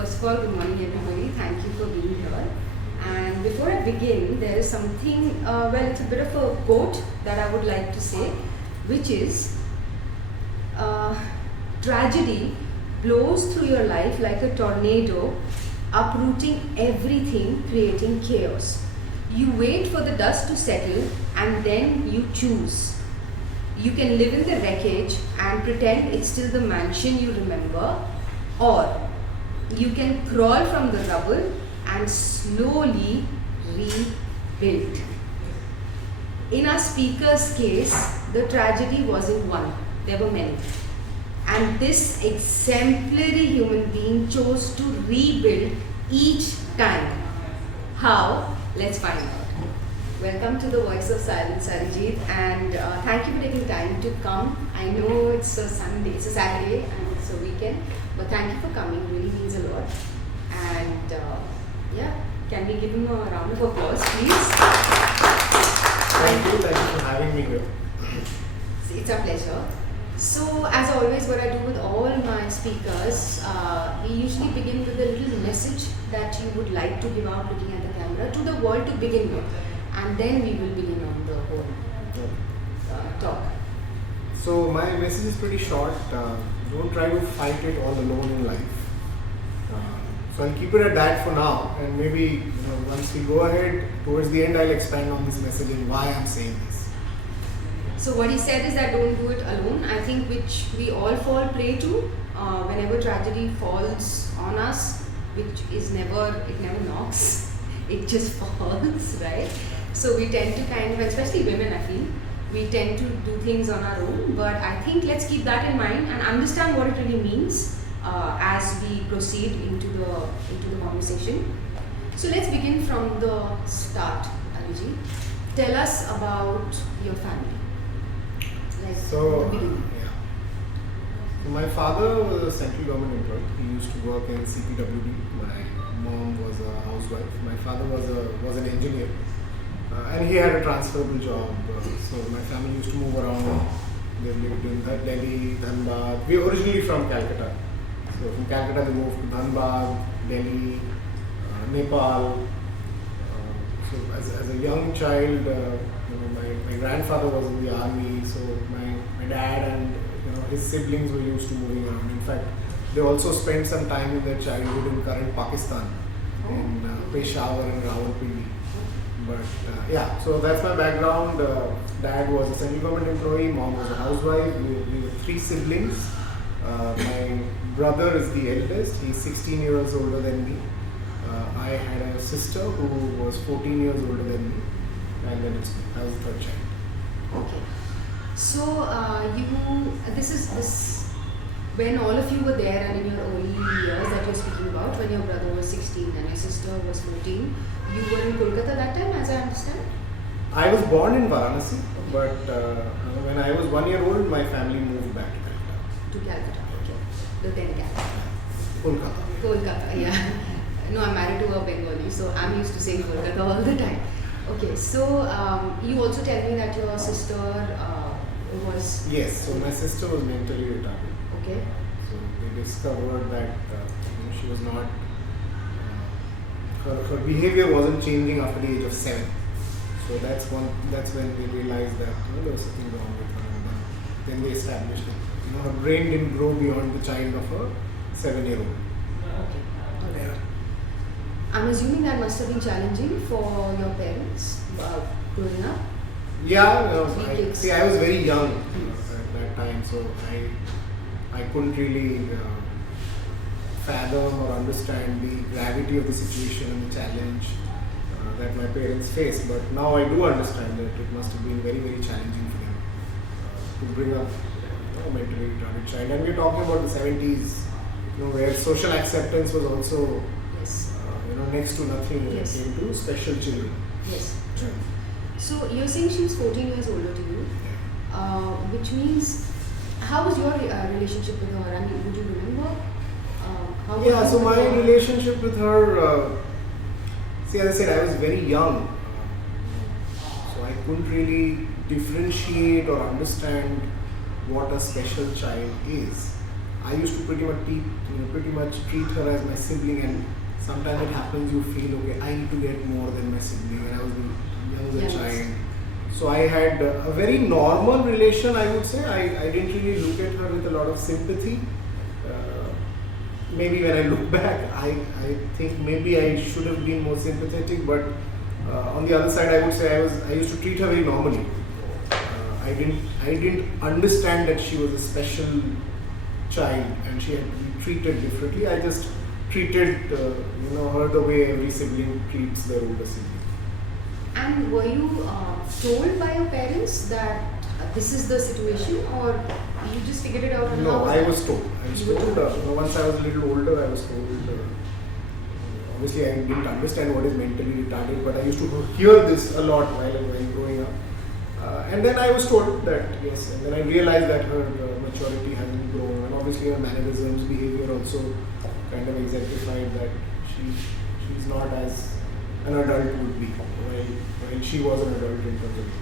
First of all, good morning everybody. Thank you for being here. And before I begin, there is something, it's a bit of a quote that I would like to say, which is, tragedy blows through your life like a tornado, uprooting everything, creating chaos. You wait for the dust to settle and then you choose. You can live in the wreckage and pretend it's still the mansion you remember, or you can crawl from the rubble and slowly rebuild. In our speaker's case, the tragedy wasn't one, there were many. And this exemplary human being chose to rebuild each time. How? Let's find out. Welcome to the Voice of Silence, Arijit, and thank you for taking time to come. I know it's a Sunday, it's a Saturday, and it's a weekend, but thank you for coming. It really means a lot. And can we give him a round of applause, please? Thank you for having me here. It's a pleasure. So, as always, what I do with all my speakers, we usually begin with a little message that you would like to give out looking at the camera to the world to begin with, and then we will begin on the whole talk. So, my message is pretty short. Don't try to fight it all alone in life. So, I'll keep it at that for now, and maybe once we go ahead, towards the end, I'll expand on this message and why I'm saying this. So what he said is that don't do it alone. I think which we all fall prey to whenever tragedy falls on us, which is never knocks, it just falls, right? So we tend to kind of, especially women, I feel, we tend to do things on our own. But I think let's keep that in mind and understand what it really means as we proceed into the conversation. So let's begin from the start, Arijit. Tell us about your family. So my father was a central government employee. He used to work in CPWD. My mom was a housewife. My father was an engineer, and he had a transferable job. So my family used to move around. They lived in Delhi, Dhanbad. We are originally from Calcutta. So from Calcutta they moved to Dhanbad, Delhi, Nepal. So as a young child, my grandfather was in the army, so my dad and his siblings were used to moving around. In fact, they also spent some time in their childhood in current Pakistan, in Peshawar and Rawalpindi. But so that's my background. Dad was a central government employee, mom was a housewife. We were 3 siblings. My brother is the eldest, he's 16 years older than me. I had a sister who was 14 years older than me, and then I was the third child. Okay. So this is when all of you were there and in your early years that you're speaking about, when your brother was 16 and your sister was 14, you were in Kolkata that time, as I understand? I was born in Varanasi, but when I was 1 year old, my family moved back to Calcutta. Okay. The then Calcutta. Kolkata, yeah. No, I'm married to a Bengali, so I'm used to saying Kolkata all the time. Okay, so you also tell me that your sister was... Yes, so my sister was mentally retarded. Okay. So they discovered that she was not... her behavior wasn't changing after the age of 7. So that's when they realized that there was something wrong with her, and then they established that her brain didn't grow beyond the child of a 7-year-old. Okay. Yeah. I'm assuming that must have been challenging for your parents growing up. Yeah, I was very young at that time, so I couldn't really fathom or understand the gravity of the situation and the challenge that my parents faced. But now I do understand that it must have been very, very challenging for them to bring up a mentally retarded child. And we're talking about the 70s, where social acceptance was also next to nothing when it came to special children. Yes, true. So you're saying she was 14 years older to you, which means, how was your relationship with her? I mean, would you remember? So my relationship with her, as I said, I was very young. So I couldn't really differentiate or understand what a special child is. I used to pretty much treat her as my sibling, and sometimes it happens you feel okay, I need to get more than my sibling when I was a Yes. child. So I had a very normal relation, I would say. I didn't really look at her with a lot of sympathy. Maybe when I look back, I think maybe I should have been more sympathetic, but on the other side, I would say I used to treat her very normally. I didn't understand that she was a special child and she had to be treated differently. I just treated her the way every sibling treats their older sibling. And were you told by your parents that this is the situation, or you just figured it out on No, how? I was told. You were told. Once I was a little older, I was told. Obviously, I didn't understand what is mentally retarded, but I used to hear this a lot while growing up. And then I was told that yes, and then I realized that her maturity hasn't grown, and obviously her mannerisms, behavior also kind of exemplified that she's not as an adult would be, while she was an adult in terms of age.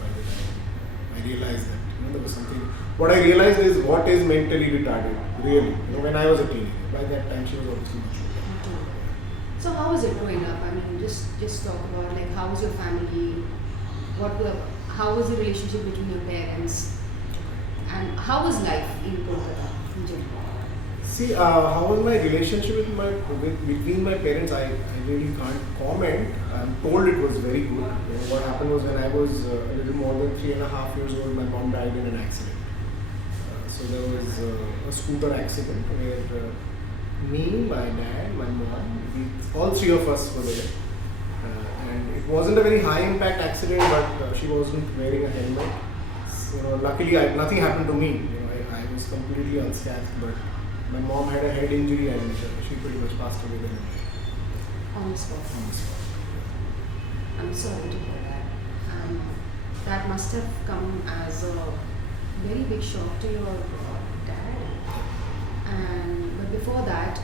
By the time I realized that there was something. What I realized is what is mentally retarded, really. When I was a teenager. By that time, she was obviously much older. So how was it growing up? I mean, just talk about like how was your family? How was the relationship between your parents? And how was life in Kolkata in general? See, how was my relationship between my parents? I really can't comment. I'm told it was very good. What happened was when I was a little more than 3.5 years old, my mom died in an accident. So there was a scooter accident where me, my dad, my mom, all three of us were there. And it wasn't a very high impact accident, but she wasn't wearing a helmet. So, luckily, nothing happened to me. I was completely unscathed, but my mom had a head injury and she pretty much passed away then. On the spot. On the spot. I'm sorry to hear that. That must have come as a very big shock to your dad. But before that,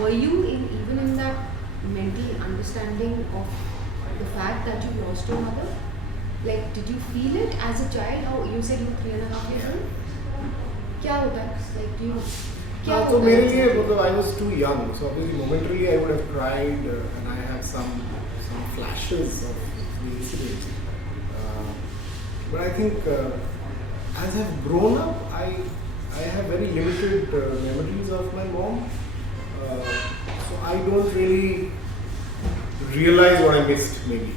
were you even in that mental understanding of the fact that you lost your mother? Like, did you feel it as a child? How you said you were 3.5 years old? क्या होता है? Like, do you? क्या So होता है मेरे लिए exactly? मतलब I was too young, so obviously momentarily I would have cried and I had some flashes of the incident. But I think as I've grown up, I have very limited memories of my mom. So I don't really realize what I missed. Maybe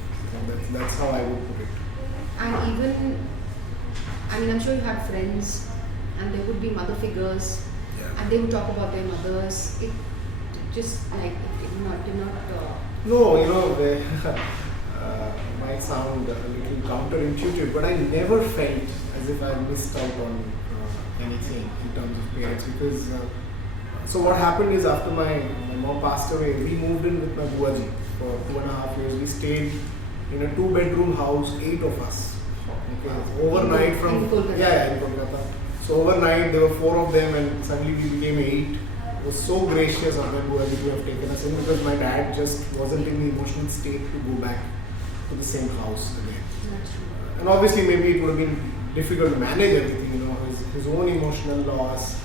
that's how I would put it. And even, I mean, I'm sure you had friends, and there would be mother figures, Yeah. and they would talk about their mothers. It just like it did not. No, they might sound a little counterintuitive, but I never felt as if I missed out on anything in terms of parents because. So what happened is after my mom passed away, we moved in with my buaji for 2.5 years. We stayed in a 2-bedroom house, 8 of us. Okay, overnight from in Kolkata. Yeah, in Kolkata. So overnight there were 4 of them, and suddenly we became 8. It was so gracious of my buaji to have taken us in because my dad just wasn't in the emotional state to go back to the same house again. And obviously maybe it would have been difficult to manage everything, his own emotional loss,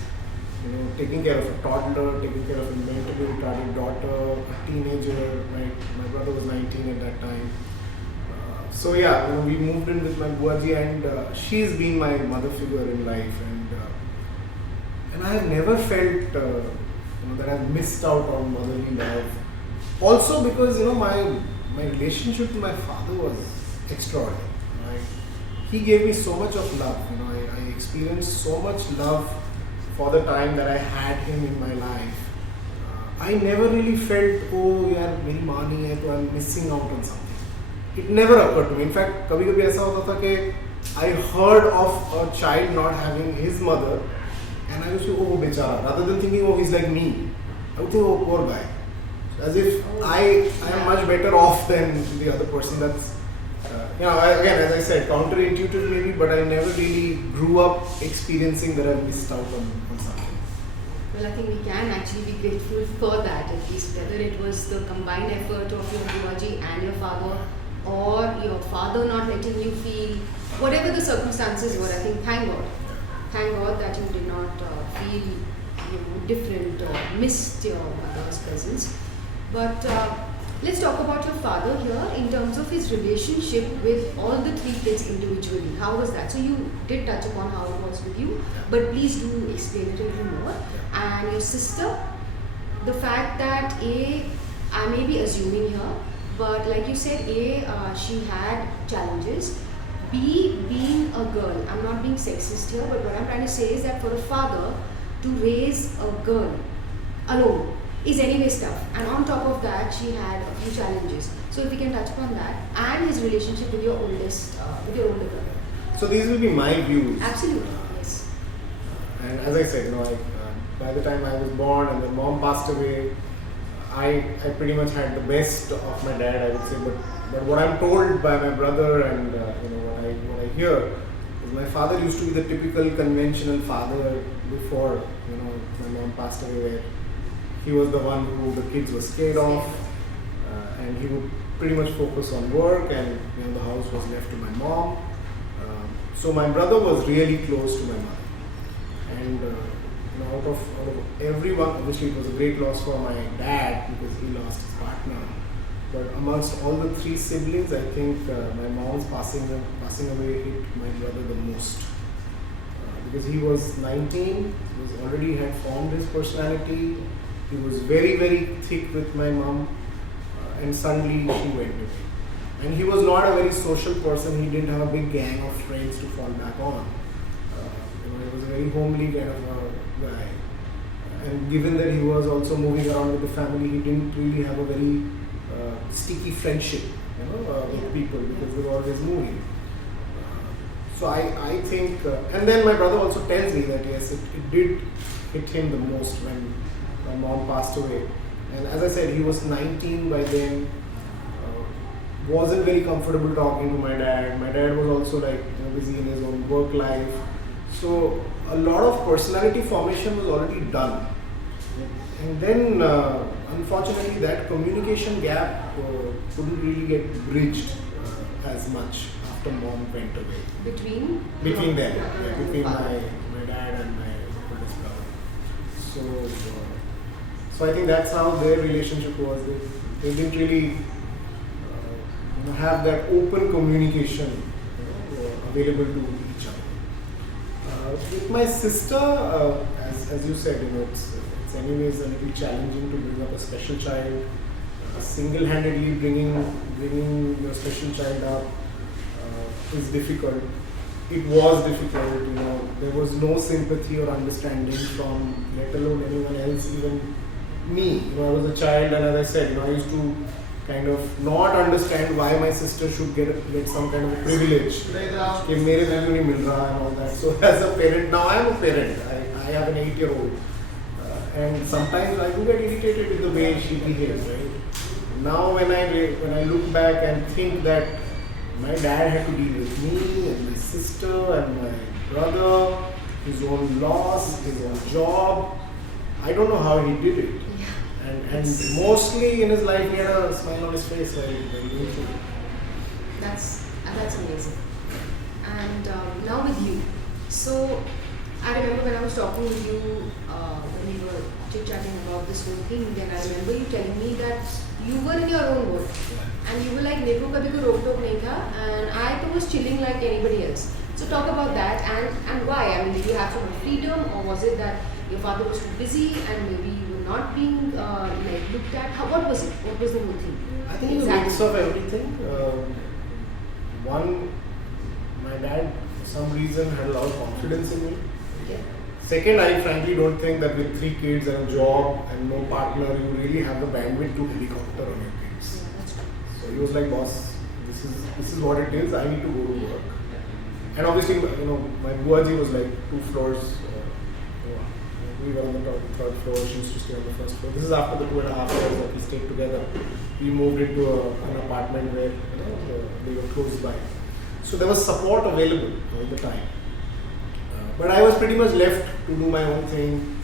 taking care of a toddler, taking care of a mentally retarded daughter, a teenager, right? My brother was 19 at that time. So yeah, we moved in with my buaji, and she's been my mother figure in life, and I have never felt that I've missed out on motherly love. Also because my relationship with my father was extraordinary. Right? He gave me so much of love. I experienced so much love for the time that I had him in my life. I never really felt, yaar, meri maa nahi hai, so I'm missing out on something. It never occurred to me. In fact, कभी-कभी ऐसा होता था कि I heard of a child not having his mother, and I used to go, oh, bechara. Rather than thinking, oh, he's like me, I would think, oh, poor guy. As if I am much better off than the other person. That's again, as I said, counterintuitive maybe, but I never really grew up experiencing that I missed out on something. Well, I think we can actually be grateful for that, at least whether it was the combined effort of your buaji and your father, or your father not letting you feel whatever the circumstances were. I think thank Thank God that you did not feel, different or missed your mother's presence. But let's talk about your father here in terms of his relationship with all the three kids individually. How was that? So you did touch upon how it was with you, but please do explain it a little more. And your sister, the fact that I may be assuming here, but like you said, she had challenges. B, being a girl, I'm not being sexist here, but what I'm trying to say is that for a father to raise a girl alone is anyway tough. And on top of that, she had a few challenges. So if we can touch upon that and his relationship with your with your older brother. So these will be my views. Absolutely, yes. And as I said, by the time I was born and then mom passed away, I pretty much had the best of my dad, I would say. But what I'm told by my brother and what I hear is my father used to be the typical conventional father before my mom passed away, where he was the one who the kids were scared of, and he would pretty much focus on work, and the house was left to my mom. So my brother was really close to my mother, and out of everyone, obviously it was a great loss for my dad because he lost his partner. But amongst all the three siblings, I think my mom's passing away hit my brother the most. Because he was 19, he already had formed his personality. He was very, very thick with my mom, and suddenly she went away. And he was not a very social person. He didn't have a big gang of friends to fall back on. He was a very homely kind of a guy. And given that he was also moving around with the family, he didn't really have a very sticky friendship, with people because they were always moving. So I think, and then my brother also tells me that yes, it did hit him the most when my mom passed away. And as I said, he was 19 by then, wasn't very comfortable talking to my dad. My dad was also busy in his own work life. So a lot of personality formation was already done. And then, unfortunately, that communication gap couldn't really get bridged as much after mom went away. Between them, between my dad and my oldest brother. So I think that's how their relationship was. They didn't really have that open communication available to each other. With my sister, as you said, it's anyways a little challenging to bring up a special child. Single-handedly bringing your special child up is difficult. It was difficult, there was no sympathy or understanding from, let alone anyone else, even me. I was a child, and as I said, I used to kind of not understand why my sister should get some kind of a privilege. कि मेरे घर में नहीं मिल रहा and all that. So as a parent, now I am a parent. I have an 8-year-old. And sometimes I do get irritated with the way she behaves, right? Now when I look back and think that my dad had to deal with me and my sister and my brother, his own loss, his own job, I don't know how he did it. And mostly in his life he had a smile on his face while doing it. That's amazing. And now with you. So I remember when I was talking with you when we were chit-chatting about this whole thing, then I remember you telling me that you were in your own world. And you were like, मेरे को कभी कोई रोक-टोक नहीं था, and I too was chilling like anybody else. So talk about that and why. I mean, did you have some freedom, or was it that your father was too busy and maybe you were not being looked at? What was it? What was the whole thing? I think it's a mix of everything. One, my dad for some reason had a lot of confidence in me. Yeah. Second, I frankly don't think that with 3 kids and a job and no partner, you really have the bandwidth to helicopter on your kids. Yeah, that's true. So he was like, boss, this is what it is. I need to go to work. And obviously, my buaji was like 2 floors. We were on the 3rd floor. She used to stay on the 1st floor. This is after the 2.5 years that we stayed together. We moved into an apartment where they were close by. So there was support available all the time. But I was pretty much left to do my own thing.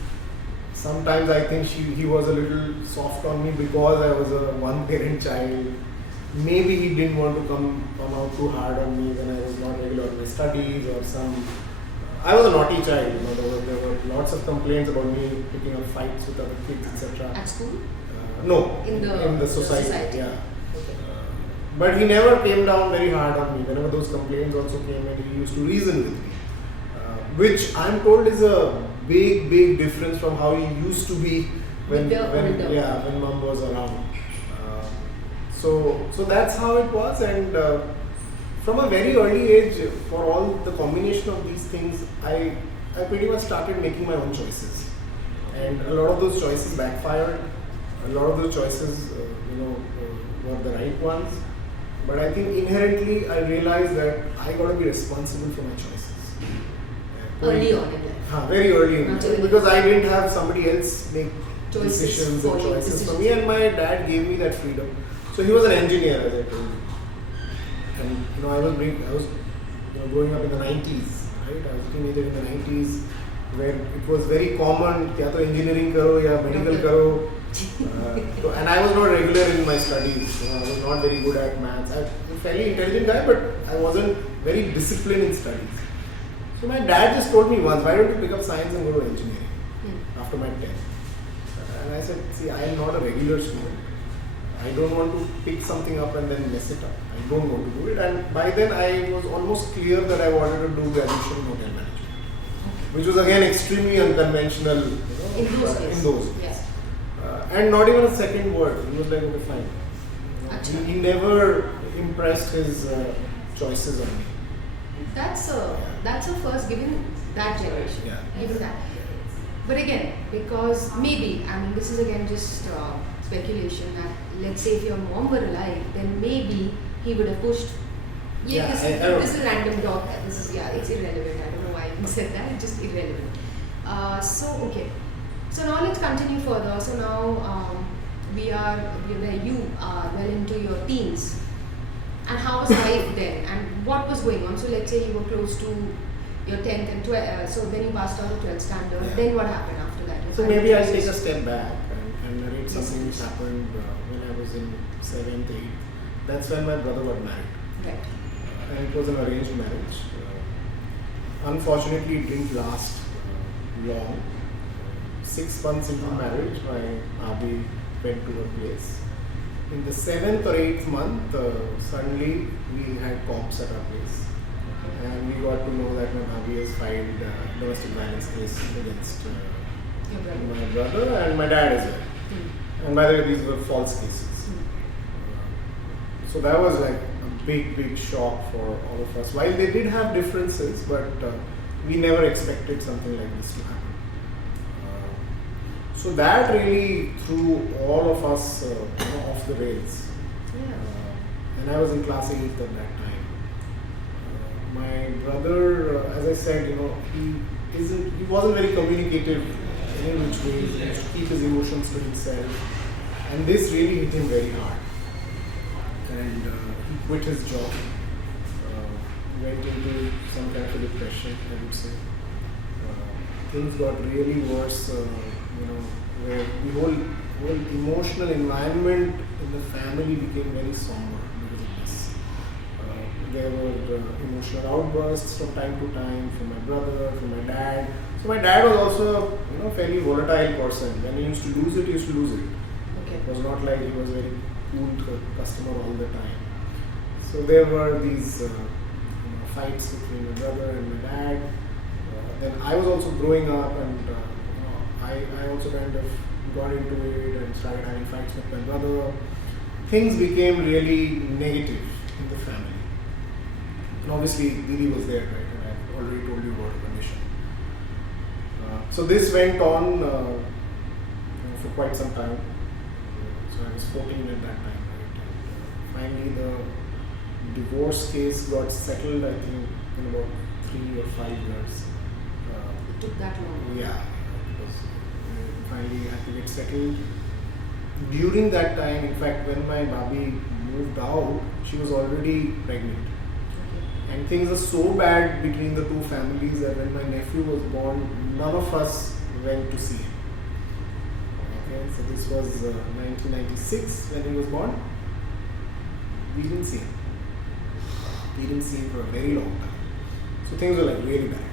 Sometimes I think he was a little soft on me because I was a one-parent child. Maybe he didn't want to come out too hard on me when I was not regular on my studies or some I was a naughty child. There were lots of complaints about me picking up fights with other kids, etc. At school? No, In the society. Yeah. Okay. But he never came down very hard on me. Whenever those complaints also came in, he used to reason with me, which I'm told is a big difference from how he used to be when mom was around. So that's how it was, and from a very early age, for all the combination of these things, I pretty much started making my own choices, and a lot of those choices backfired. A lot of those choices, were the right ones. But I think inherently, I realized that I got to be responsible for my choices. Early on in life. Very early in Not life, early. because I didn't have somebody else make Choices decisions for and you, choices for decisions. me, and my dad gave me that freedom. So he was an engineer, as I told you, and I was growing up in the 90s, right? I was a teenager in the 90s, where it was very common, या तो engineering करो या medical करो. And I was not regular in my studies. I was not very good at maths. I was a fairly intelligent guy, but I wasn't very disciplined in studies. So my dad just told me once, why don't you pick up science and go to engineering after my 10th? And I said, see, I am not a regular student. I don't want to pick something up and then mess it up. I don't want to do it. And by then I was almost clear that I wanted to do graduation in hotel management, which was again extremely unconventional. In those days. In those days. Yes. And not even a second word. He was like, okay, fine. He never impressed his choices on me. That's a first given that generation. Yeah. Given that. But again, because maybe, this is again just speculation that let's say if your mom were alive, then maybe he would have pushed. This is random talk. It's irrelevant. I don't know why you said that. It's just irrelevant. So now let's continue further. So now you are well into your teens. And how was life then? And what was going on? So let's say you were close to your 10th and 12th, so then you passed out of 12th standard. Yeah. Then what happened after that? So maybe I'll take a step back and narrate something which happened when I was in 7th, 8th. That's when my brother got married. Right. And it was an arranged marriage. Unfortunately, it didn't last long. 6 months into marriage, my Abi went to her place. In the 7th or 8th month, suddenly we had cops at our place. And we got to know that my Abi has filed domestic violence case against my brother and my dad as well. And by the way, these were false cases. So that was like a big shock for all of us. While they did have differences, but we never expected something like this to happen. So that really threw all of us off the rails. And I was in class 8 at that time. My brother, as I said, he wasn't very communicative in any which ways. He used to keep his emotions to himself. And this really hit him very hard. And he quit his job. Went into some kind of a depression, I would say. Things got really worse. Where the whole emotional environment in the family became very somber because of this. There were emotional outbursts from time to time from my brother, from my dad. So my dad was also a fairly volatile person. When he used to lose it, he used to lose it. Okay. It was not like he was a very cool customer all the time. So there were these fights between my brother and my dad. Then I was also growing up, and I also kind of got into it and started having fights with my brother. Things became really negative in the family. And obviously, Didi was there, right? And I've already told you about the condition. So this went on for quite some time. So I was 14 at that time, right? Finally, the divorce case got settled, I think, in about 3 or 5 years. It took that long. Yeah, because finally had to get settled. During that time, in fact, when my Babi moved out, she was already pregnant. Okay. And things are so bad between the two families that when my nephew was born, none of us went to see him. Okay, so this was 1996 when he was born. We didn't see him. We didn't see him for a very long time. So things were like really bad.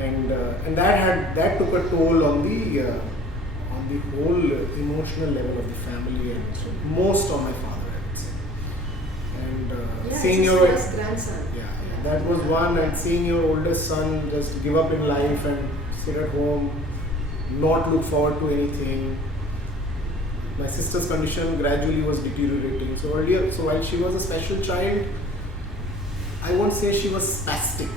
and that took a toll on the whole emotional level of the family, and so most on my father, I would say. And seeing it's your his first grandson. that was one, and seeing your oldest son just give up in life and sit at home, not look forward to anything. My sister's condition gradually was deteriorating. So earlier, so while she was a special child, I won't say she was spastic.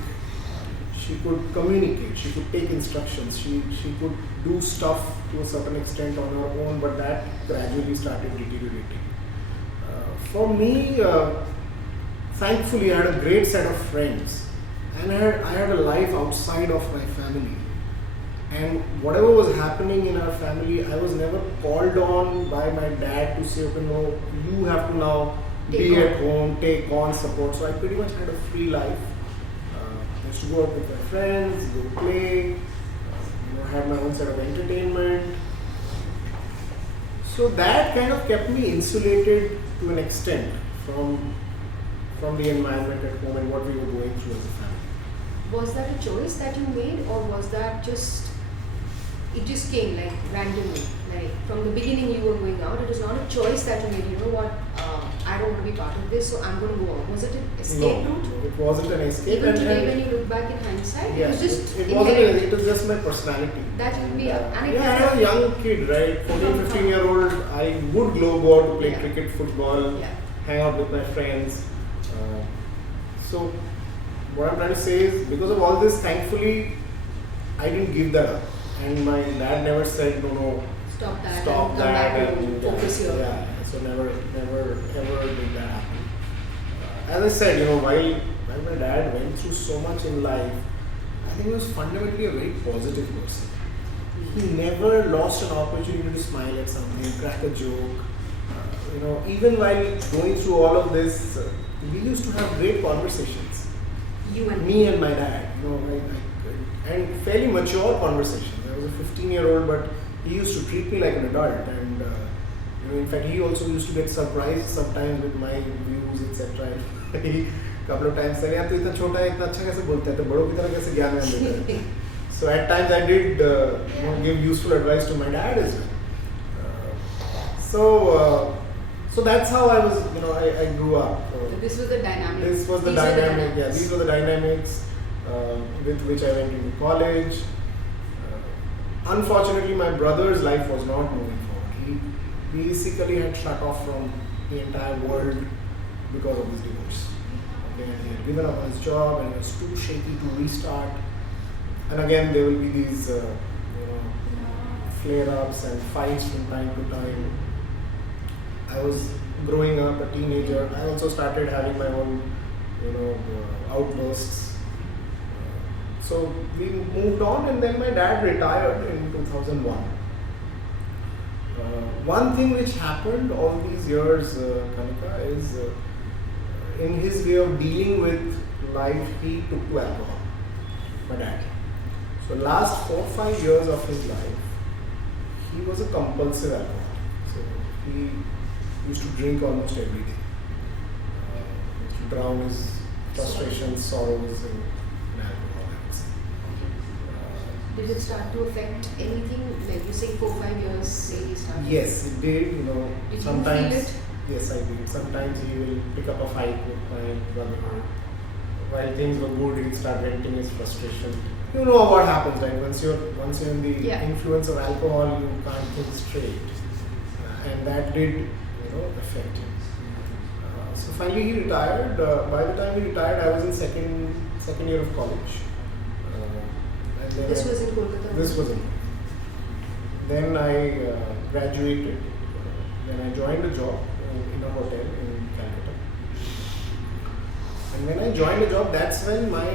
She could communicate, she could take instructions, she could do stuff to a certain extent on her own, but that gradually started deteriorating. For me, thankfully, I had a great set of friends, and I had a life outside of my family. And whatever was happening in our family, I was never called on by my dad to say, okay, no, you have to now be at home, take on support. So I pretty much had a free life. I used to go out with my friends, go play, had my own set of entertainment. So that kind of kept me insulated to an extent from the environment at home and what we were going through as a family. Was that a choice that you made, or was that it just came like randomly? Like from the beginning you were going out, it was not a choice that you made, you know what, I don't want to be part of this, so I'm going to go out. Was it an escape route? No, it wasn't an escape. Even today when you look back in hindsight, Yeah, it was just it inherent. it was just my personality. That would be I was a young kid, right? 14, 15-year-old, I would go out to play cricket, football, hang out with my friends. So what I'm trying to say is, because of all this, thankfully, I didn't give that up. And my dad never said, no, stop that, stop and that, come back and focus here. Yeah, so never ever did that happen. As I said, while my dad went through so much in life, I think he was fundamentally a very positive person. He never lost an opportunity to smile at something, crack a joke. Even while going through all of this, we used to have great conversations. You and me and my dad, and fairly mature conversations. I was a 15-year-old, but he used to treat me like an adult, and in fact, he also used to get surprised sometimes with my views, etc. He couple of times said, "यार तू इतना छोटा है, इतना अच्छा कैसे बोलता है? तो बड़ों की तरह कैसे ज्ञान में देता है?" So at times I did give useful advice to my dad as well. So that's how I was, I grew up. This was the dynamic. This was the dynamic. Yeah, these were the dynamics with which I went into college. Unfortunately, my brother's life was not moving forward. He basically had shut off from the entire world because of his divorce. Okay, and he had given up on his job and he was too shaky to restart. And again, there will be these, flare-ups and fights from time to time. I was growing up, a teenager. I also started having my own, outbursts. So we moved on, and then my dad retired in 2001. One thing which happened all these years, Kanika, is in his way of dealing with life, he took to alcohol. My dad. So last 4 or 5 years of his life, he was a compulsive alcoholic. So he used to drink almost every day. To drown his frustrations, sorrows in alcohol, I would say. Did it start to affect anything? Like you say, 4 or 5 years, say he started? Yes, it did. Did sometimes. you feel it? Yes, I did. Sometimes he will pick up a fight with my brother. While things were good, he'd start venting his frustration. You know what happens, right? Once you're in the influence of alcohol, you can't think straight, and that did, affect him. So finally, he retired. By the time he retired, I was in second year of college. And then This was in Kolkata. This was in. Then I graduated. Then I joined a job in a hotel in Calcutta. And when I joined the job, that's when my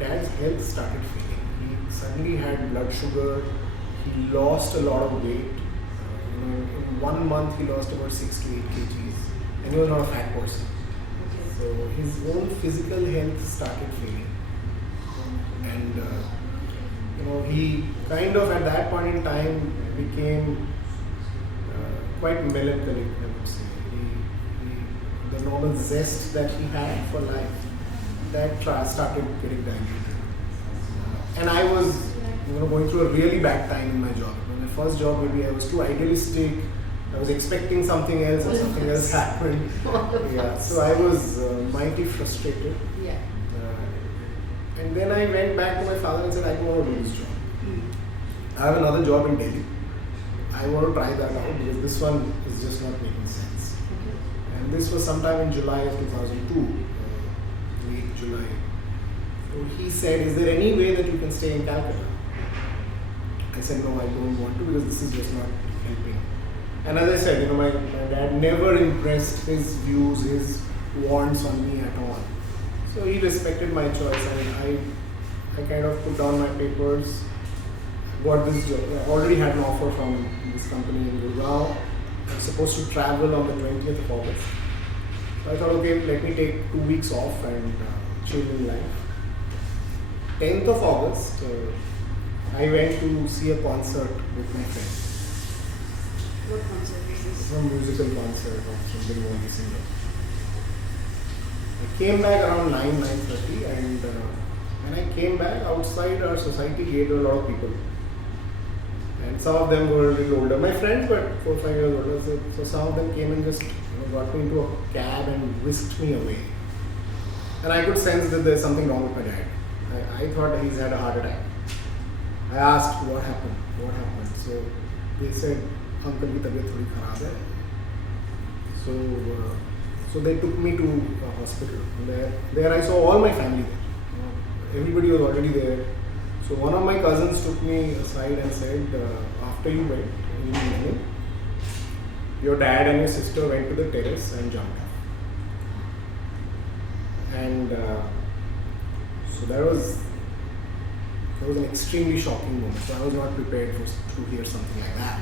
dad's health started failing. He suddenly had blood sugar. He lost a lot of weight. In 1 month, he lost about 6 to 8 kgs. And he was not a fat person. So his own physical health started failing. And he kind of at that point in time became quite melancholic, I would say. The normal zest that he had for life, that started getting diluted. and I was going through a really bad time in my job. My first job, maybe I was too idealistic. I was expecting something else, and something else happened. Yeah, so I was mighty frustrated. Yeah. And then I went back to my father and said, I don't want to do this job. I have another job in Delhi. I want to try that out because this one is just not making sense. And this was sometime in July of 2002, late July. So he said, is there any way that you can stay in Calcutta? I said, no, I don't want to because this is just not helping. And as I said, my dad never impressed his views, his wants on me at all. So he respected my choice, and I kind of put down my papers, got this job. I already had an offer from this company in Gurgaon. I was supposed to travel on the 20th of August. So I thought, okay, let me take 2 weeks off and chill in life. 10th of August, I went to see a concert with my friend. What concert is this? Some musical concert of some Bengali singer. I came back around 9:30, and when I came back, outside our society gate were a lot of people. And some of them were a little older, my friends, but 4 or 5 years older. So some of them came and just got me into a cab and whisked me away. And I could sense that there's something wrong with my dad. I thought he's had a heart attack. I asked what happened. So they said, Uncle ki tabiyat thodi kharab hai. So they took me to a hospital. There I saw all my family there. Everybody was already there. So one of my cousins took me aside and said, after you went in the evening, your dad and your sister went to the terrace and jumped off. And so that was an extremely shocking moment. So I was not prepared to hear something like that.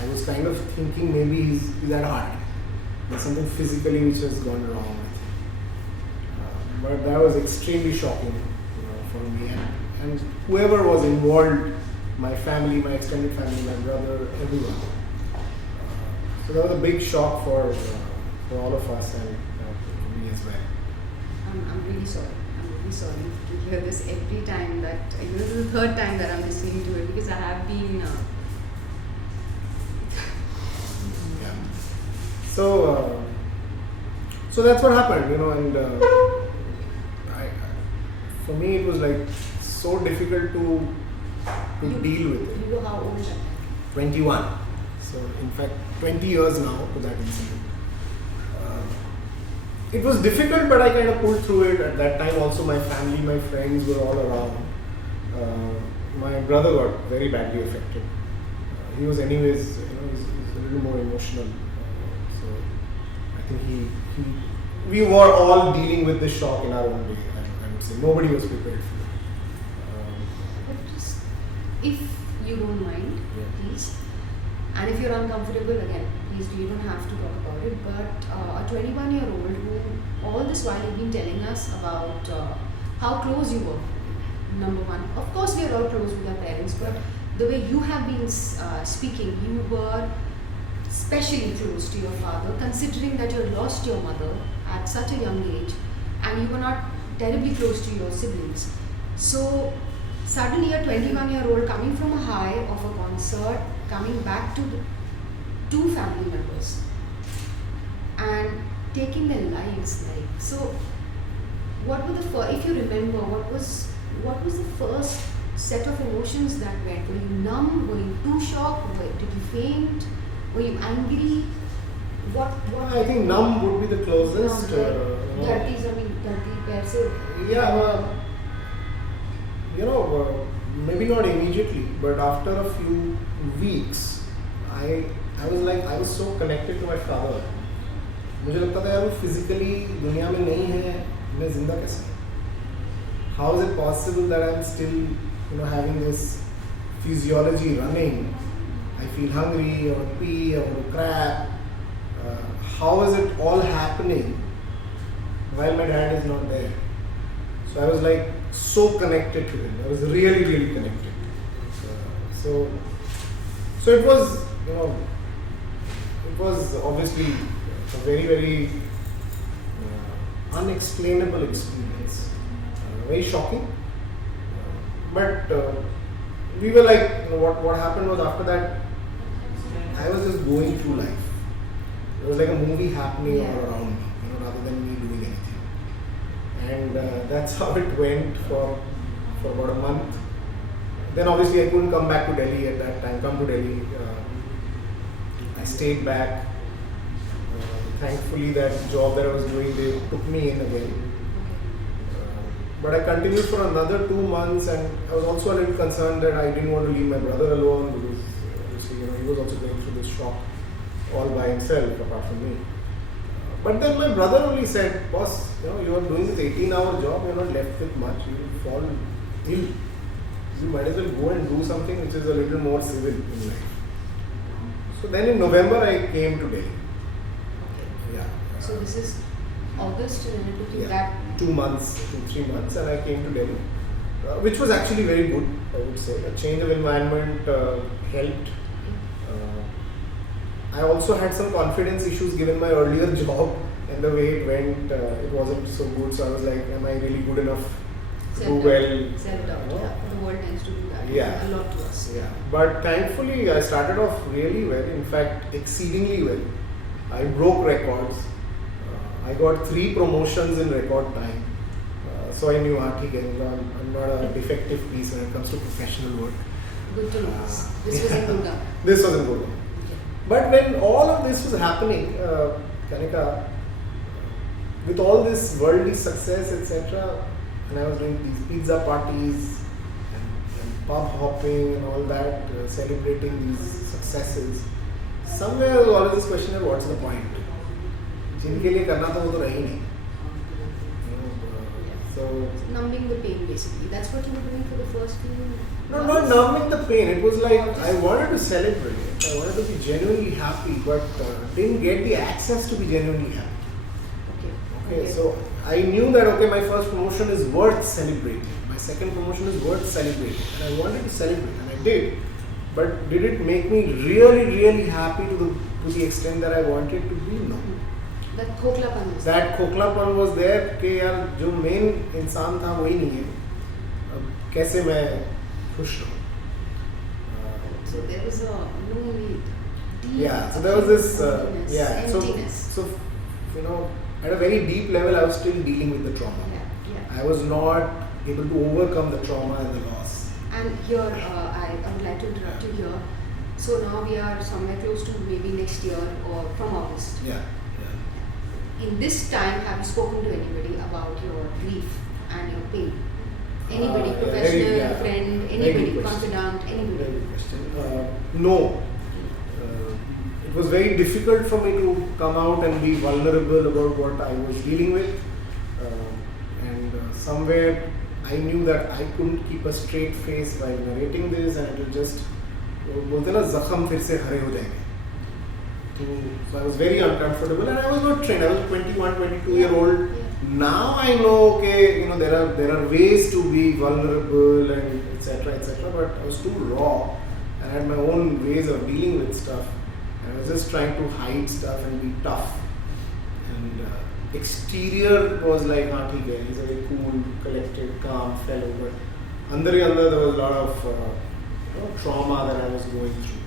I was kind of thinking maybe he's at heart. There's something physically which has gone wrong with him. But that was extremely shocking for me. And whoever was involved, my family, my extended family, my brother, everyone. So that was a big shock for all of us and for me as well. I'm really sorry. I'm really sorry to hear this every time that, this is the third time that I'm listening to it because I have been... So that's what happened, and for me it was like so difficult to deal with it. You were how old at that time? 21. So in fact 20 years now to that incident. It was difficult, but I kind of pulled through it. At that time also my family, my friends were all around. My brother got very badly affected. He was anyways, he's a little more emotional. So I think we were all dealing with the shock in our own way. I would say nobody was prepared for it. But just, if you don't mind, Yeah. please. And if you're uncomfortable, again, please, you don't have to talk about it. But a 21-year-old who all this while you've been telling us about how close you were, number one. Of course, we are all close with our parents, but the way you have been speaking, you were especially close to your father, considering that you had lost your mother at such a young age and you were not terribly close to your siblings. So suddenly a 21-year-old coming from a high of a concert, coming back to the two family members and taking their lives, so what were the if you remember, what was the first set of emotions that went? Were you numb? Were you too shocked? Did you faint? Were you angry? What I think numb would be the closest. Dirty paise. Yeah, maybe not immediately, but after a few weeks, I was so connected to my father. मुझे लगता था यार वो physically दुनिया में नहीं है, मैं जिंदा कैसे? How is it possible that I'm still having this physiology running? I feel hungry, I want to pee, I want to crap. How is it all happening while my dad is not there? So I was like so connected to him. I was really, really connected. So it was, it was obviously a very, very unexplainable experience. Very shocking. But we were like, what happened was after that, I was just going through life. It was like a movie happening all around me, rather than me doing anything. And that's how it went for about a month. Then obviously I couldn't come back to Delhi at that time. I stayed back. Thankfully, that job that I was doing, they took me in again. But I continued for another 2 months, and I was also a little concerned that I didn't want to leave my brother alone, because obviously, he was also going through this shock all by himself, apart from me. But then my brother only said, "Boss, you are doing this 18-hour job. You're not left with much. You will fall ill. You might as well go and do something which is a little more civil in life." So then in November I came to Delhi. Yeah. So this is August, and it took you back 2 months, 3 months, and I came to Delhi, which was actually very good, I would say. A change of environment helped. I also had some confidence issues given my earlier job, and the way it went, it wasn't so good. So I was like, am I really good enough to do well? Self-doubt, the world tends to do that Yeah. a lot to us. Yeah. But thankfully, I started off really well, in fact, exceedingly well. I broke records. I got 3 promotions in record time. So I knew, I'm not a defective piece when it comes to professional work. Good to know. This was in Gurgaon. This was in Gurgaon. But when all of this was happening, Kanika, with all this worldly success, etc., and I was doing these pizza parties and pub hopping and all that, celebrating these successes, somewhere there was always this question of what's the point? जिनके लिए करना था वो तो रही नहीं. So numbing the pain, basically. That's what you were doing for the first few months? No, not numbing the pain. It was like I wanted to celebrate. I wanted to be genuinely happy, but didn't get the access to be genuinely happy. Okay. So I knew that my first promotion is worth celebrating. My second promotion is worth celebrating, and I wanted to celebrate, and I did. But did it make me really, really happy to the extent that I wanted to be? No. That खोखलापन was That खोखलापन was there कि यार जो main इंसान था वही नहीं है. अब कैसे मैं खुश रहूं? So there was a lonely, deep. Yeah. So there was this. emptiness. So at a very deep level, I was still dealing with the trauma. Yeah. I was not able to overcome the trauma and the loss. And here, I would like to interrupt you here. So now we are somewhere close to maybe next year or from August. Yeah. In this time, have you spoken to anybody about your grief and your pain? Anybody, professional, friend, anybody, confidant, anybody? Very good question. No. It was very difficult for me to come out and be vulnerable about what I was dealing with. And somewhere I knew that I couldn't keep a straight face while narrating this, and it will just, बोलते हैं ना, जख्म फिर से हरे हो जाएंगे. So I was very uncomfortable, and I was not trained. I was 21, 22-year-old. Now I know, there are ways to be vulnerable and etc. But I was too raw, and I had my own ways of dealing with stuff. And I was just trying to hide stuff and be tough. And exterior was like, ठीक है, he's a very cool, collected, calm fellow. But under there was a lot of trauma that I was going through.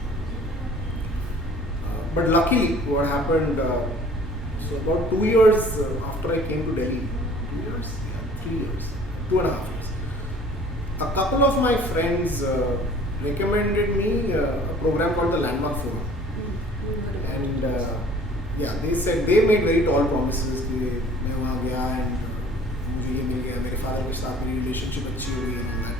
But luckily, what happened, so about 2 years after I came to Delhi, 2 years? Yeah, 3 years, 2.5 years. A couple of my friends recommended me a program called the Landmark Forum. And they said, they made very tall promises कि मैं वहाँ गया and मुझे ये मिल गया, मेरे father के साथ मेरी relationship अच्छी हो गई and all that.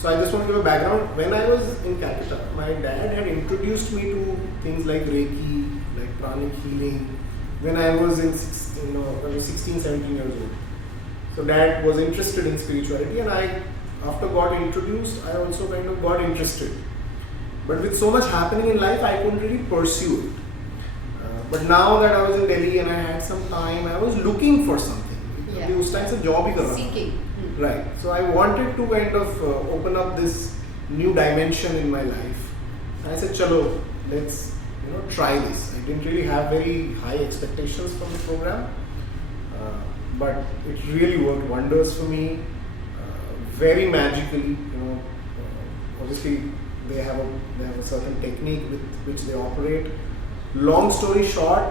So I just want to give a background. When I was in Calcutta, my dad had introduced me to things like Reiki, like pranic healing, when I was I was 16, 17 years old. So dad was interested in spirituality, and after got introduced, I also kind of got interested. But with so much happening in life, I couldn't really pursue it. But now that I was in Delhi and I had some time, I was looking for something. उस time से job ही कर रहा था. Seeking. Right. So I wanted to kind of open up this new dimension in my life. And I said, chalo, let's try this. I didn't really have very high expectations from the program, but it really worked wonders for me. very magically. Obviously they have a certain technique with which they operate. Long story short,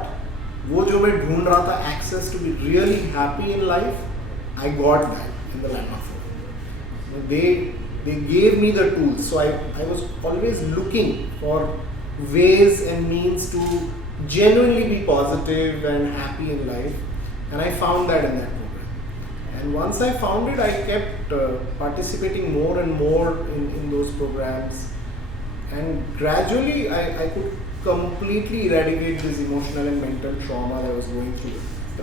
वो जो मैं ढूंढ रहा था access to be really happy in life, I got that in the landmark forum. They gave me the tools, so I was always looking for ways and means to genuinely be positive and happy in life, and I found that in that program. And once I found it, I kept participating more and more in those programs, and gradually I could completely eradicate this emotional and mental trauma that I was going through.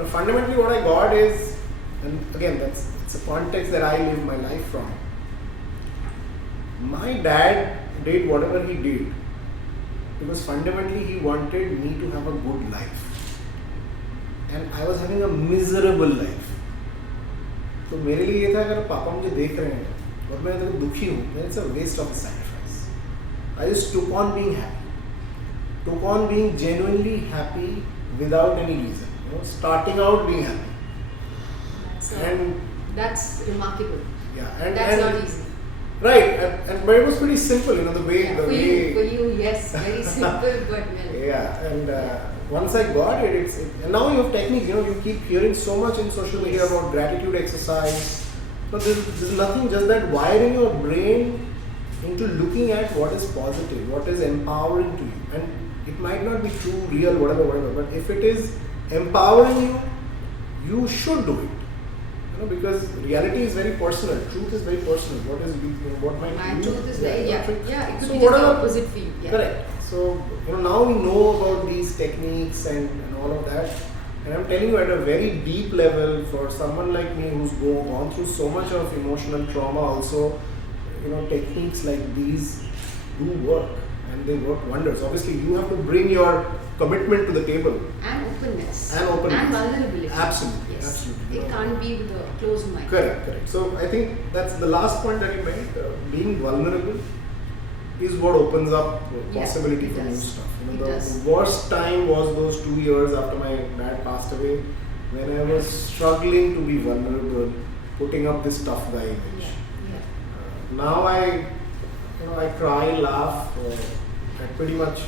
Fundamentally what I got is, and again it's a context that I live my life from. My dad did whatever he did because fundamentally he wanted me to have a good life, and I was having a miserable life. तो मेरे लिए ये था अगर पापा मुझे देख रहे हैं और मैं अगर दुखी हूँ, then it's a waste of a sacrifice. I just took on being happy, took on being genuinely happy without any reason. Starting out being happy. That's remarkable. Yeah, that's not easy. Right, but it was pretty simple, the way. Yeah, for you, yes, very simple, but well. Yeah, and once I got it, and now you have technique. You keep hearing so much in social media about gratitude exercise, but there's nothing. Just that wiring your brain into looking at what is positive, what is empowering to you, and it might not be true, real, whatever. But if it is empowering you, you should do it. Because reality is very personal. Truth is very personal. What might my be truth is very it could so be just the opposite for you. Yeah. Correct. So now we know about these techniques and all of that, and I'm telling you at a very deep level, for someone like me who's gone through so much of emotional trauma, also techniques like these do work, and they work wonders. Obviously, you have to bring your commitment to the table and openness and vulnerability. Absolutely, yes. Absolutely. It can't be with a closed mind. Correct. So I think that's the last point that you made. Being vulnerable is what opens up possibility for new stuff. The worst time was those 2 years after my dad passed away, when I was struggling to be vulnerable, putting up this tough guy image. Now I cry, laugh at pretty much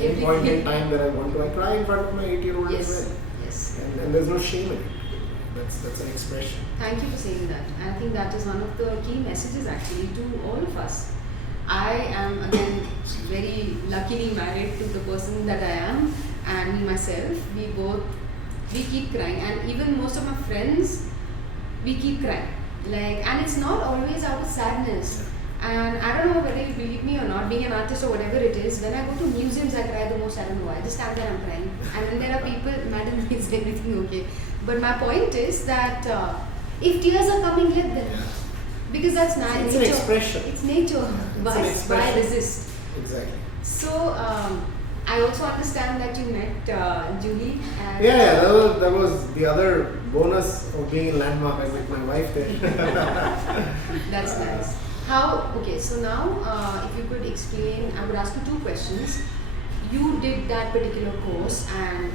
any point in time that I want to. I cry in front of my 8-year-old as well. Yes. And there's no shame in it. That's an expression. Thank you for saying that. And I think that is one of the key messages actually to all of us. I am again very luckily married to the person that I am, and me myself, we keep crying, and even most of my friends, we keep crying. And it's not always out of sadness. And I don't know whether you believe me or not, being an artist or whatever it is, when I go to museums, I cry the most. I don't know why. I just stand there and I'm crying. And then there are people, madam, is everything okay? But my point is that if tears are coming, let them. Because that's nature. It's an expression. It's nature. Why resist? Exactly. So, I also understand that you met Julie. And that was the other bonus of being in Landmark. I met my wife there. That's nice. So now if you could explain, I would ask you 2 questions. You did that particular course, and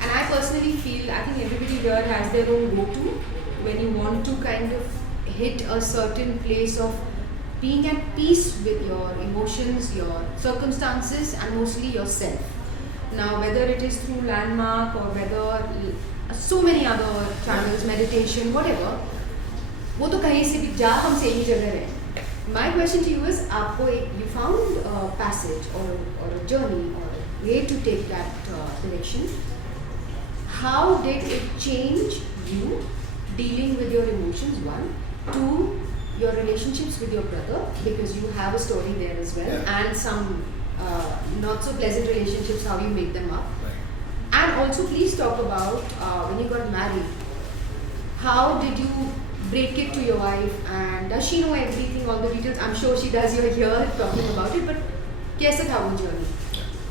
I personally feel, I think everybody here has their own go-to when you want to kind of hit a certain place of being at peace with your emotions, your circumstances, and mostly yourself. Now, whether it is through Landmark or whether so many other channels, meditation, whatever, वो तो कहीं से भी जा, हम से ही जगह रहे. My question to you is, you found a passage or a journey or a way to take that direction. How did it change you dealing with your emotions, 1? 2, your relationships with your brother, because you have a story there as well, and some not so pleasant relationships, how you make them up. Right. And also please talk about when you got married, how did you break it to your wife, and does she know everything, all the details? I'm sure she does. You're here talking about it, but kaise tha wo journey?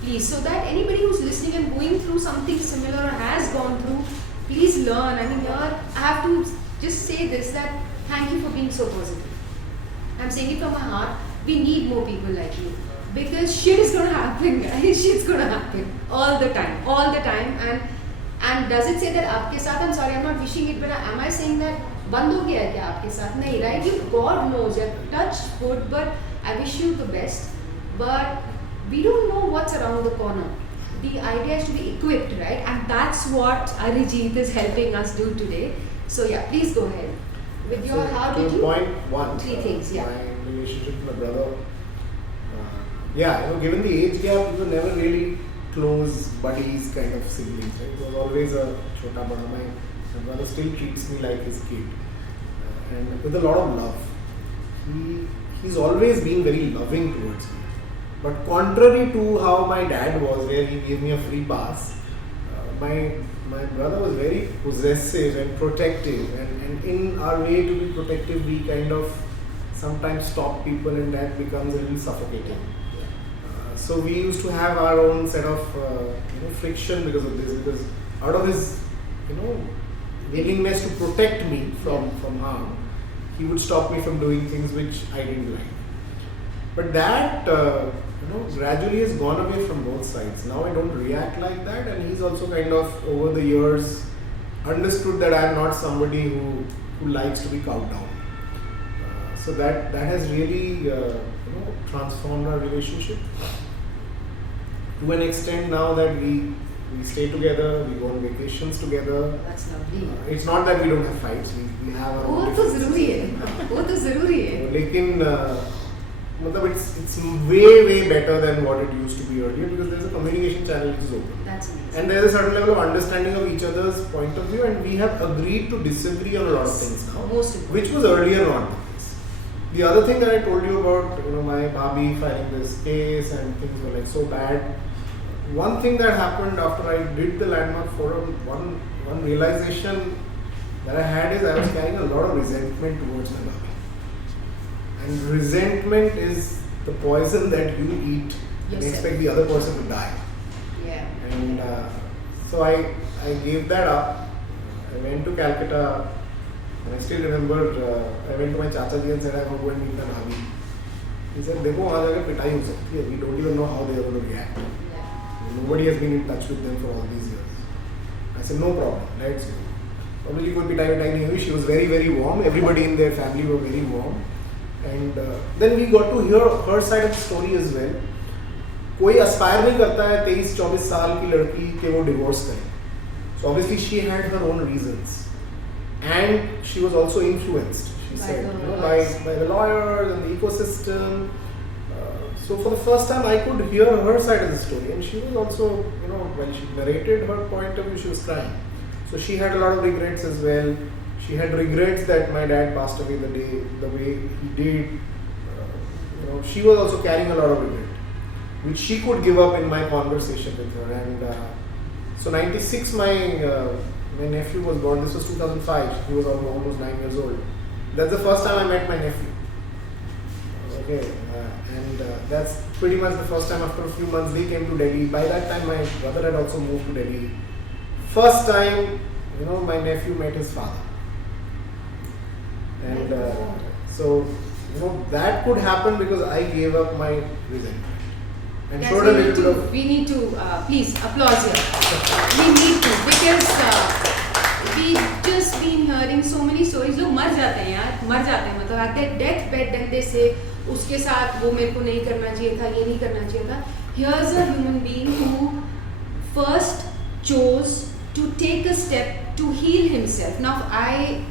Please, so that anybody who's listening and going through something similar or has gone through, please learn. I mean, here I have to just say this, that thank you for being so positive. I'm saying it from my heart. We need more people like you, because shit is gonna happen, guys. Shit's gonna happen all the time, and And does it say that आपके साथ, I'm sorry, I'm not wishing it, but am I saying that बंद हो गया है क्या आपके साथ? नहीं, right? You, God knows, touch wood, but I wish you the best. But we don't know what's around the corner. The idea is to be equipped, right? And that's what Arijit is helping us do today. So yeah, please go ahead. With your, So, how to did you? point one, Three things, yeah. my relationship with my brother. Yeah, given the age gap, we were never really close buddies, kind of siblings. Right? It was always a chota bada. My brother still treats me like his kid, and with a lot of love. He's always been very loving towards me. But contrary to how my dad was, where he gave me a free pass, my brother was very possessive and protective, and in our way to be protective, we kind of sometimes stop people, and that becomes a little suffocating. So we used to have our own set of friction because of this, because out of his willingness to protect me from harm, he would stop me from doing things which I didn't like. But that gradually has gone away from both sides. Now I don't react like that, and he's also kind of over the years understood that I am not somebody who likes to be cowed down. So that has really transformed our relationship to an extent now that we stay together, we go on vacations together. That's lovely. It's not that we don't have fights. We have our वो own तो differences. ज़रूरी है, वो तो ज़रूरी है. लेकिन मतलब it's way better than what it used to be earlier, because there's a communication channel which is open. That's amazing. And there's a certain level of understanding of each other's point of view, and we have agreed to disagree on a lot of things now, Most important. which was earlier not the case. The other thing that I told you about, my bhabhi filing this case and things were like so bad. One thing that happened after I did the landmark forum, one realization that I had is I was carrying a lot of resentment towards my bhabhi. And resentment is the poison that you eat and Yourself. expect the other person to die. Yeah. And so I gave that up. I went to Calcutta, and I still remember I went to my chacha ji and said I want to go and meet my bhabhi. He said, "देखो वहाँ जाकर पिटाई हो सकती है. We don't even know how they are going to react. Nobody has been in touch with them for all these years." I said, "No problem. Let's go." Obviously, कोई पिटाई नहीं हुई. She was very warm. Everybody in their family were very warm. And then we got to hear her side of the story as well. कोई aspire नहीं करता है 23-24 साल की लड़की के वो divorce करे. So obviously she had her own reasons, and she was also influenced. She By said, the by the lawyers and the ecosystem. So for the first time, I could hear her side of the story, and she was also, when she narrated her point of view, she was crying. So she had a lot of regrets as well. She had regrets that my dad passed away the way he did. She was also carrying a lot of regret, which she could give up in my conversation with her. And so 96, my nephew was born. This was 2005. He was almost 9 years old. That's the first time I met my nephew. Okay, and that's pretty much the first time. After a few months, they came to Delhi. By that time, my brother had also moved to Delhi. First time, my nephew met his father. And so, that could happen because I gave up my resentment. And Yes, showed a little bit of. we need to please applause here. We need to, because we've just been hearing so many stories. लोग मर जाते हैं यार, मर जाते हैं, मतलब at their deathbed, then they say उसके साथ वो मेरे को नहीं करना चाहिए था, ये नहीं करना चाहिए था. Here's a human being who first chose to take a step to heal himself. Now I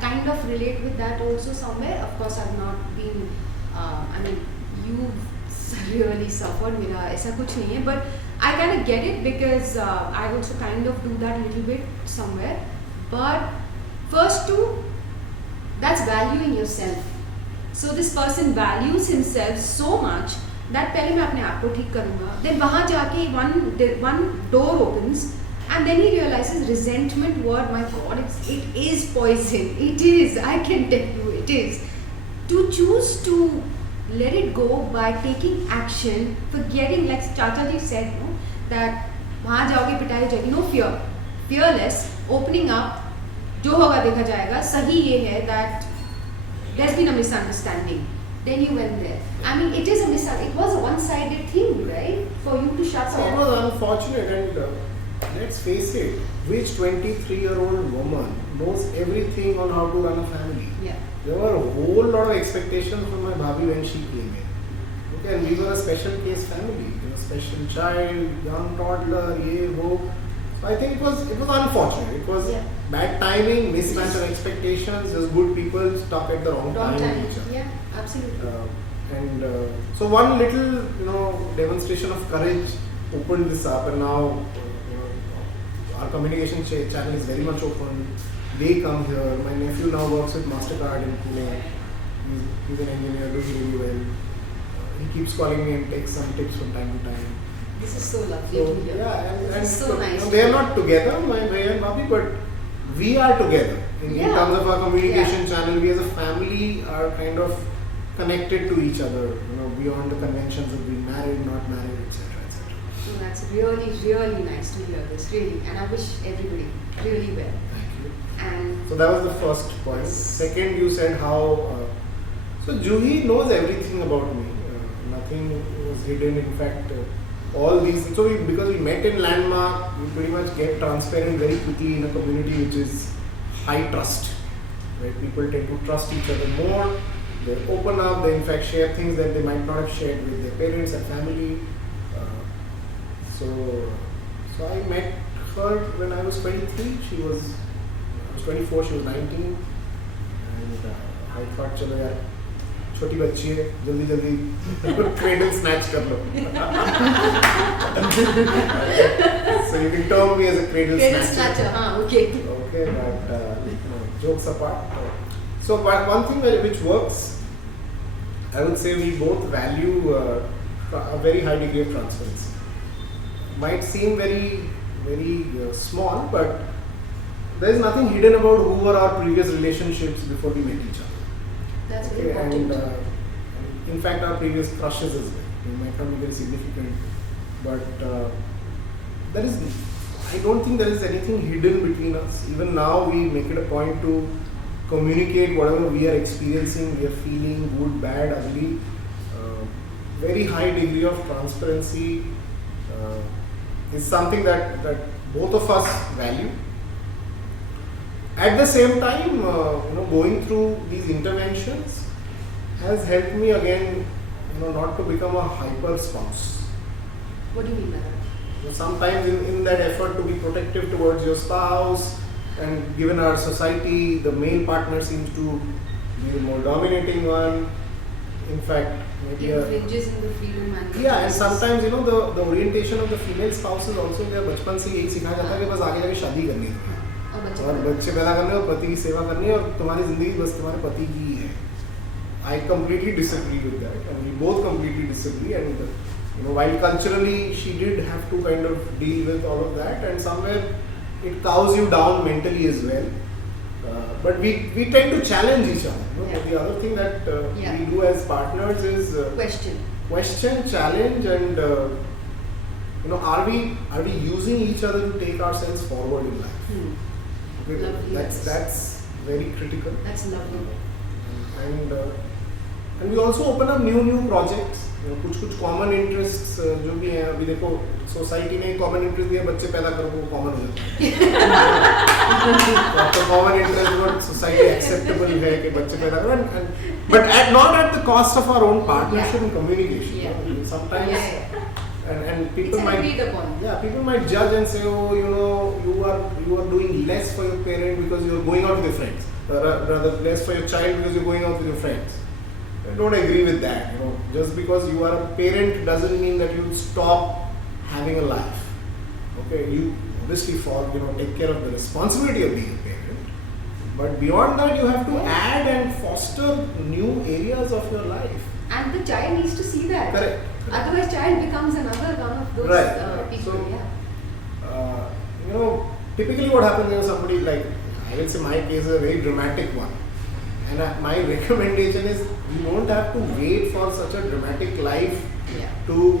kind of relate with that also somewhere. Of course, I've not been. I mean, you've really suffered. मेरा ऐसा कुछ नहीं है, but I kind of get it because I also kind of do that a little bit somewhere. But first that's valuing yourself. So this person values himself so much that पहले मैं अपने आप को ठीक करूँगा. Then वहाँ जाके one door opens. And then he realizes resentment, what, my God, it is poison. It is, I can tell you, it is. To choose to let it go by taking action, forgetting, like Chacha ji said, that वहाँ जाओगे पिटाई हो जाएगी, no fear, fearless, opening up, जो होगा देखा जाएगा. सही ये है that there's been a misunderstanding. Then you went there. I mean, it is a it was a one-sided thing, right? For you to shut So it off. was unfortunate, and let's face it, which 23-year-old woman knows everything on how to run a family? Yeah. There were a whole lot of expectations from my bhabhi when she came in. Okay, and we were a special case family, special child, young toddler, ye, wo. So I think it was unfortunate. It was bad timing, mismatch of expectations, just good people stuck at the wrong time. Yeah, absolutely. So one little demonstration of courage opened this up, and now our communication channel is very much open. They come here. My nephew now works with MasterCard in Pune. He's an engineer, doing really well. He keeps calling me and takes some tips from time to time. This is so lovely to hear. Yeah, and so nice. They are not together, my Bhaiya and Bhabhi, but we are together. In terms of our communication channel, we as a family are kind of connected to each other, beyond the conventions of being married, not married, etc. So that's really, really nice to hear this, really. And I wish everybody really well. Thank you. And so that was the first point. Second, you said how. So Juhi knows everything about me. Nothing was hidden. In fact, all these. So because we met in Landmark, we pretty much get transparent very quickly in a community which is high trust. Right? People tend to trust each other more. They open up. They in fact share things that they might not have shared with their parents and family. So I met her when I was 23. I was 24. She was 19, and I thought, चलो यार, छोटी बच्ची है, जल्दी cradle snatch कर लो. So you can term me as a cradle snatcher. Okay. Okay, but jokes apart. So one thing which works, I would say we both value a very high degree of transparency. Might seem very, very small, but there is nothing hidden about who were our previous relationships before we met each other. That's very important. And in fact, our previous crushes as well. They might not be very significant, but I don't think there is anything hidden between us. Even now, we make it a point to communicate whatever we are experiencing, we are feeling, good, bad, ugly. Very high degree of transparency is something that both of us value. At the same time, going through these interventions has helped me again, not to become a hyper spouse. What do you mean by that? Sometimes in that effort to be protective towards your spouse, and given our society, the male partner seems to be the more dominating one. In fact, maybe infringes in the freedom and and sometimes the orientation of the female spouse is also their बचपन से यही सिखाया जाता है कि बस आगे जाके शादी करनी है और बच्चे पैदा करने और पति की सेवा करनी है और तुम्हारी जिंदगी बस तुम्हारे पति की ही है. I completely disagree with that, and we both completely disagree. And while culturally she did have to kind of deal with all of that, and somewhere it cows you down mentally as well. But we tend to challenge each other. The other thing that we do as partners is question, challenge, and are we using each other to take ourselves forward in life? That's very critical. That's lovely. And we also open up new projects. कुछ common interests जो भी हैं. अभी देखो society ने common interest दिया, बच्चे पैदा करो वो common हो जाता है. तो common interest what society acceptable है कि बच्चे पैदा करो, but not at the cost of our own partnership and communication. Sometimes and people might judge and say, oh, you are doing less for your parent because you are going out with your friends, rather less for your child because you are going out with your friends. I don't agree with that. Just because you are a parent doesn't mean that you stop having a life. Okay, you obviously take care of the responsibility of being a parent, but beyond that you have to add and foster new areas of your life. And the child needs to see that. Correct. Otherwise, child becomes another one of those people. So, typically what happens, somebody like, I will say my case is a very dramatic one. And my recommendation is you don't have to wait for such a dramatic life to,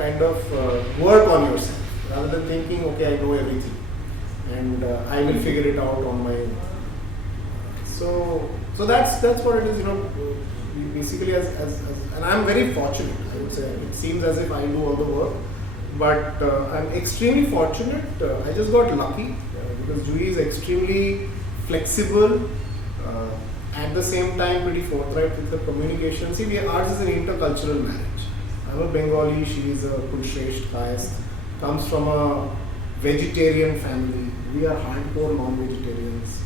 kind of work on yourself. Rather than thinking, okay, I know everything and I will figure it out on my own. So that's what it is, basically as and I'm very fortunate, I would say. It seems as if I do all the work, But I'm extremely fortunate. I just got lucky because Julie is extremely flexible. At the same time, pretty forthright with the communication. See, ours is an intercultural marriage. I'm a Bengali, she is a Kulshresht caste, comes from a vegetarian family. We are hardcore non-vegetarians.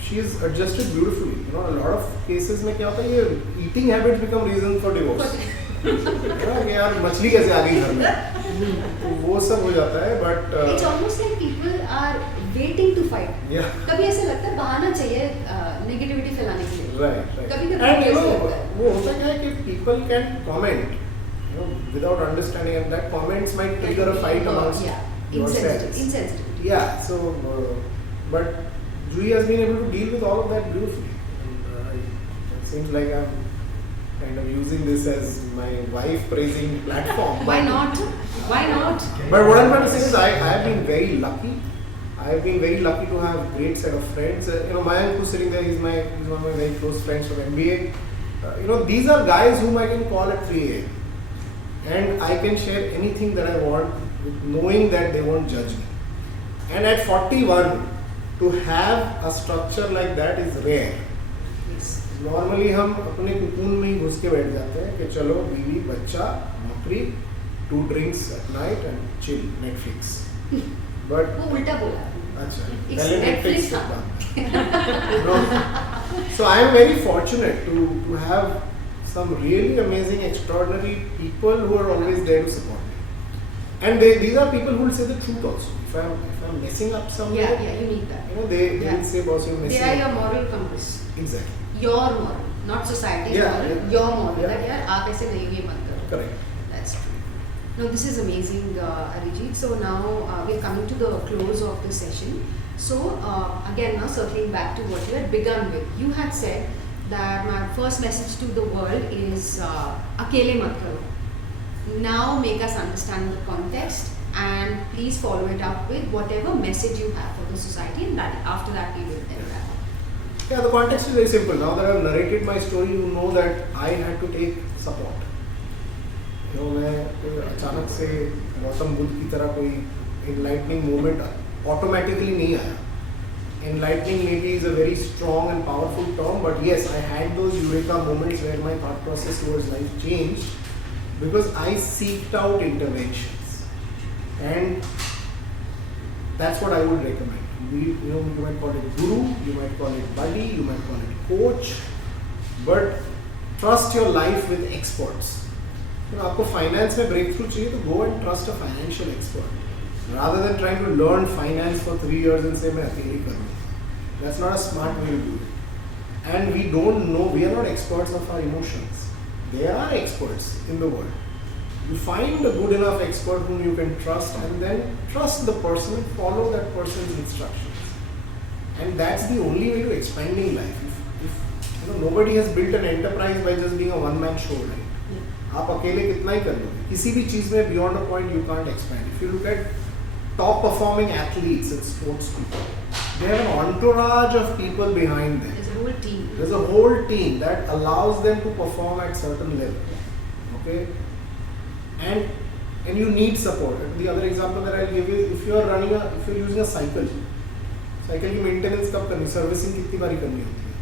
She is adjusted beautifully. You know, a lot of cases में क्या होता है ये eating habits become reason for divorce. कि यार मछली कैसे आ गई घर में, तो वो सब हो जाता है. But it's almost like people are waiting to fight. Yeah. कभी ऐसा लगता है बहाना चाहिए नेगेटिविटी फैलाने के लिए. Right. कभी कभी And you ऐसा know, लगता है. वो होता क्या है कि people can comment, you know, without understanding, and that comments might trigger a fight amongst yourselves. Insensitive. Yeah. So, but Julie has been able to deal with all of that beautifully. And, it seems like I'm kind of using this as my wife praising platform. Why not? Why not? But what I'm trying to say is I have been very lucky. I've been very lucky to have a great set of friends. You know, Mayank who's sitting there, he's one of my very close friends from MBA. You know, these are guys whom I can call at 3 a.m. And I can share anything that I want with knowing that they won't judge me. And at 41, to have a structure like that is rare. Yes. Normally हम अपने cocoon में ही घुस के बैठ जाते हैं कि चलो बीवी बच्चा नौकरी 2 drinks at night and chill Netflix. But वो उल्टा बोला. अच्छा It's पहले Netflix Netflix था. No. So I am very fortunate to have some really amazing, extraordinary people who are always there to support me. And these are people who will say the truth also. If I'm messing up somewhere, Yeah, you need that. you know, they will say, boss, you're messing They are up. your moral compass. Exactly. Your moral, not society's Yeah, moral. yeah. Your moral. Yeah. That यार आप ऐसे नहीं ये मत करो. Correct. That's true. No, this is amazing, Arijit. So now we're coming to the close of the session. So again, now circling back to what you had begun with, you had said that my first message to the world is अकेले मत करो. Now make us understand the context and please follow it up with whatever message you have for the society, and that after that we will then wrap up. Yeah, the context is very simple. Now that I've narrated my story, you know that I had to take support. You know, मैं कोई अचानक से गौतम बुद्ध की तरह कोई enlightening moment automatically नहीं आया. Enlightening maybe is a very strong and powerful term, but yes, I had those eureka moments where my thought process towards life changed because I seeked out interventions. And that's what I would recommend. You might call it guru, you might call it buddy, you might call it coach, but trust your life with experts. You know, आपको finance में breakthrough चाहिए तो go and trust a financial expert, rather than trying to learn finance for 3 years and say मैं अकेले करूँगा. That's not a smart way to do it. And we don't know. We are not experts of our emotions. They are experts in the world. You find a good enough expert whom you can trust, and then trust the person and follow that person's instructions. And that's the only way to expanding life. If you know, nobody has built an enterprise by just being a one-man show, right? आप अकेले कितना ही कर लोगे? किसी भी चीज में beyond a point you can't expand. If you look at top performing athletes and sports people, they have an entourage of people behind them. There's a whole team. There's a whole team that allows them to perform at certain level. Okay? And you need support. The other example that I'll give is if you're using a cycle की maintenance कब करनी, servicing कितनी बारी करनी होती है?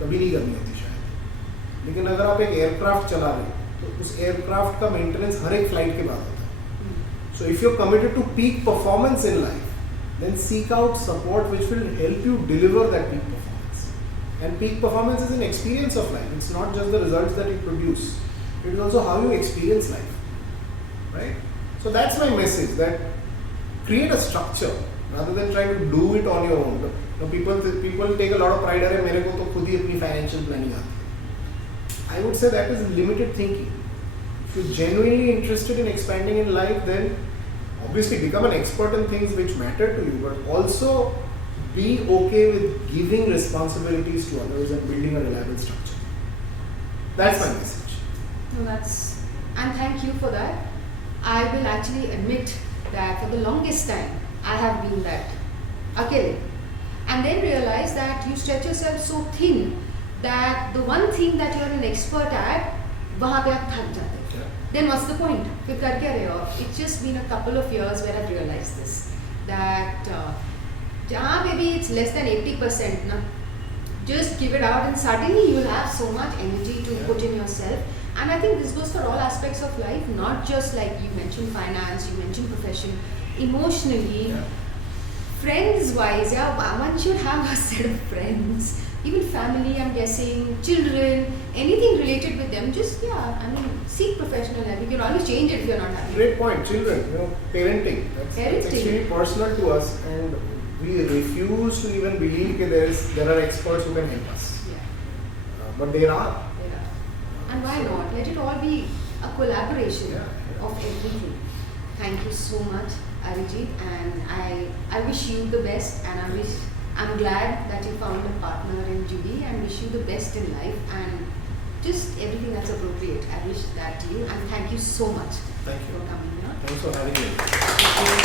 कभी नहीं करनी होती शायद. लेकिन अगर आप एक एयरक्राफ्ट चला रहे हो तो उस एयरक्राफ्ट का मेंटेनेंस हर एक फ्लाइट के बाद होता है. So if you're committed to peak performance in life, then seek out support which will help you deliver that peak performance. And peak performance is an experience of life. It's not just the results that you produce. It is also how you experience life. Right? So that's my message, that create a structure rather than trying to do it on your own. You know, people take a lot of pride अरे मेरे को तो खुद ही अपनी financial planning आती है. I would say that is limited thinking. If you're genuinely interested in expanding in life, then obviously become an expert in things which matter to you, but also be okay with giving responsibilities to others and building a reliable structure. That's my message. No, and thank you for that. I will actually admit that for the longest time I have been that akele, and then realize that you stretch yourself so thin that the one thing that you're an expert at, वहाँ पे आप थक जाते हैं. then what's the point? फिर कर क्या रहे हो? It's just been a couple of years where I've realized this, that जहाँ maybe it's less than 80% ना, just give it out and suddenly you'll have so much energy to put in yourself. And I think this goes for all aspects of life, not just like you mentioned finance, you mentioned profession, emotionally, friends wise, yeah, one should have a set of friends, even family, I'm guessing, children, anything related with them, just seek professional help. You can always change it if you're not happy. Great point. Children, parenting. That's extremely personal to us, and we refuse to even believe that there are experts who can help us. Yeah. But there are. And why not? Let it all be a collaboration of everything. Thank you so much, Arijit, and I wish you the best, and I'm glad that you found a partner in Judy, and wish you the best in life and just everything that's appropriate. I wish that to you, and thank you so much Thank you for coming here. Thanks for having me.